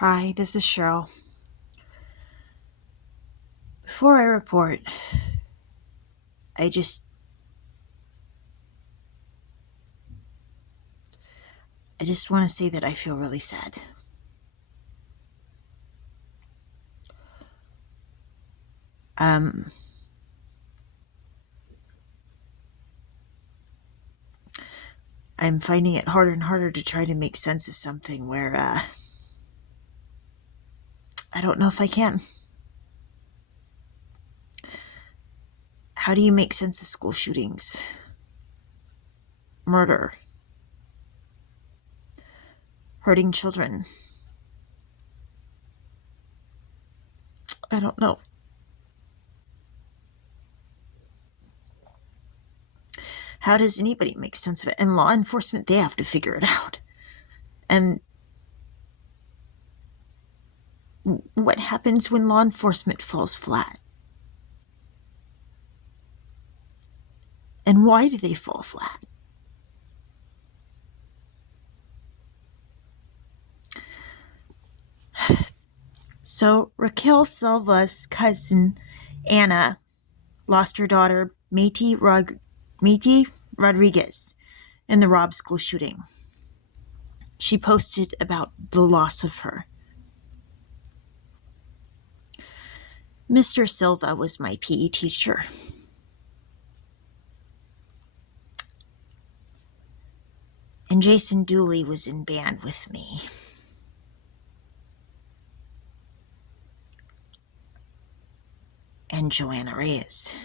Hi, this is Cheryl. Before I report, I just I just want to say that I feel really sad. Um I'm finding it harder and harder to try to make sense of something where I don't know if I can. How do you make sense of school shootings? Murder, hurting children. I don't know. How does anybody make sense of it? And law enforcement, they have to figure it out. And what happens when law enforcement falls flat? And why do they fall flat? So Raquel Silva's cousin, Anna, lost her daughter, Métis Rodriguez, in the Robb school shooting. She posted about the loss of her. Mr. Silva was my PE teacher. And Jason Dooley was in band with me. And Joanna Reyes.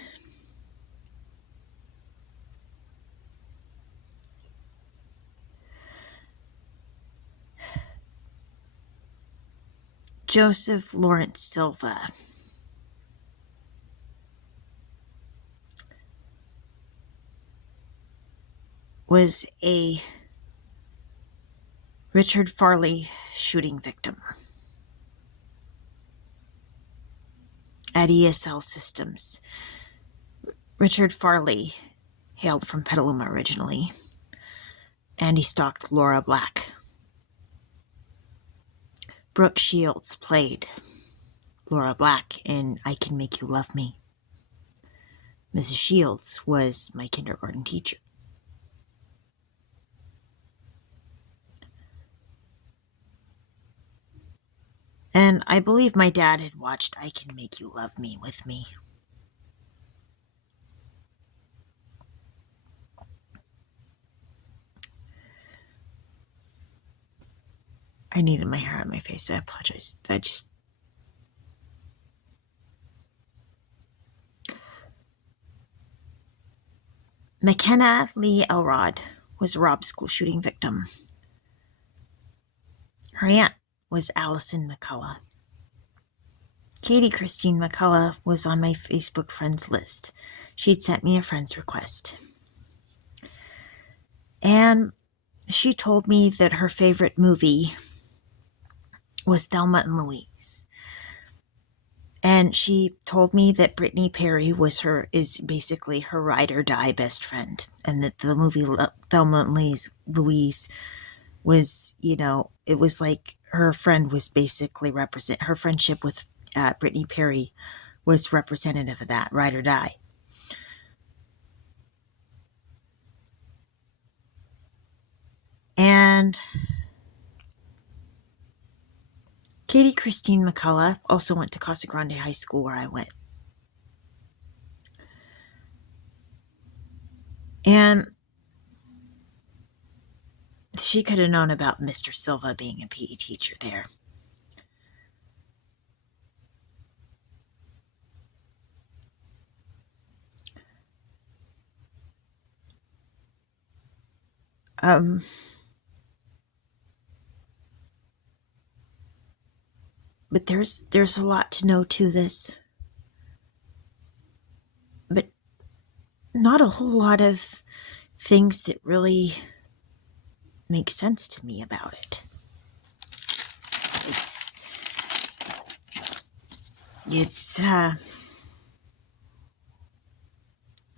Joseph Lawrence Silva was a Richard Farley shooting victim at ESL Systems. Richard Farley hailed from Petaluma originally, and he stalked Laura Black. Brooke Shields played Laura Black in I Can Make You Love Me. Mrs. Shields was my kindergarten teacher. And I believe my dad had watched I Can Make You Love Me with me. I needed my hair on my face. I apologize. McKenna Lee Elrod was a Robb school shooting victim. Her aunt was Allison McCullough. Katie Christine McCullough was on my Facebook friends list. She'd sent me a friend's request. And she told me that her favorite movie was Thelma and Louise. And she told me that Brittany Perry is basically her ride or die best friend. And that the movie Thelma and Louise was, it was like her friend was basically her friendship with Brittany Perry was representative of that, ride or die. And Katie Christine McCullough also went to Casa Grande High School where I went. And she could have known about Mr. Silva being a PE teacher there. But there's a lot to know to this. But not a whole lot of things that really make sense to me about it. It's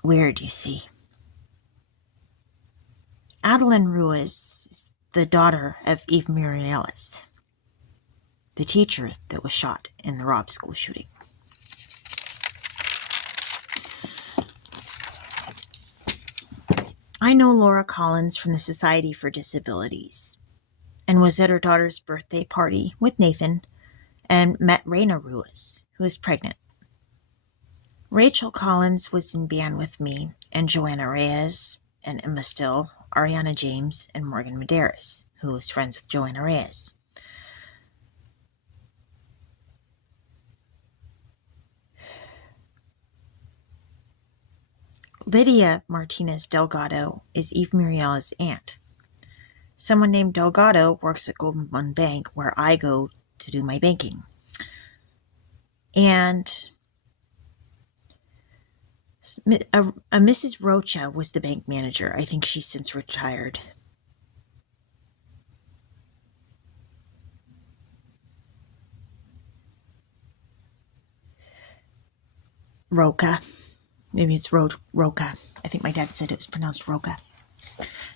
weird, you see. Adeline Ruiz is the daughter of Eve Muriel. the teacher that was shot in the Robb school shooting. I know Laura Collins from the Society for Disabilities and was at her daughter's birthday party with Nathan and met Raina Ruiz, who is pregnant. Rachel Collins was in band with me, and Joanna Reyes and Emma Still, Ariana James, and Morgan Medeiros, who was friends with Joanna Reyes. Lydia Martinez Delgado is Eve Muriela's aunt. Someone named Delgado works at Golden One Bank, where I go to do my banking. And a Mrs. Rocha was the bank manager. I think she's since retired. Roca. Maybe it's Roca. I think my dad said it was pronounced Roca.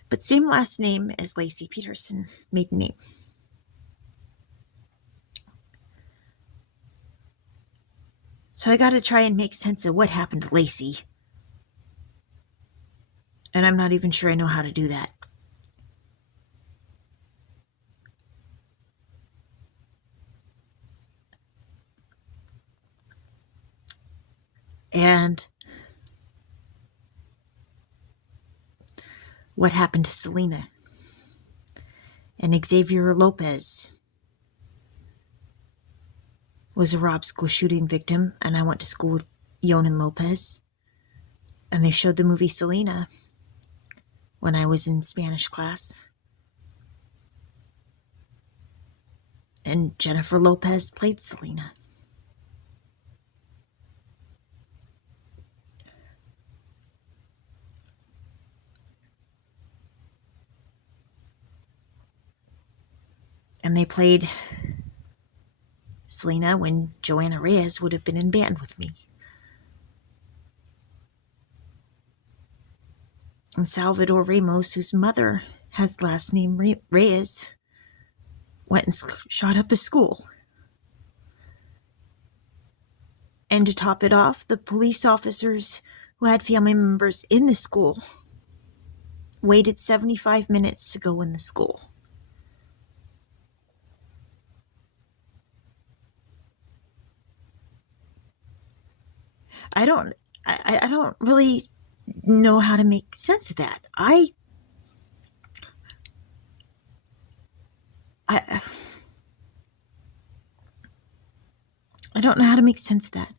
But same last name as Lacey Peterson, maiden name. So I got to try and make sense of what happened to Lacey. And I'm not even sure I know how to do that. And what happened to Selena and Xavier Lopez was a Robb school shooting victim, and I went to school with Yonan Lopez, and they showed the movie Selena when I was in Spanish class, and Jennifer Lopez played Selena. And they played Selena when Joanna Reyes would have been in band with me. And Salvador Ramos, whose mother has the last name Reyes, went and shot up a school. And to top it off, the police officers who had family members in the school waited 75 minutes to go in the school. I don't really know how to make sense of that. I don't know how to make sense of that.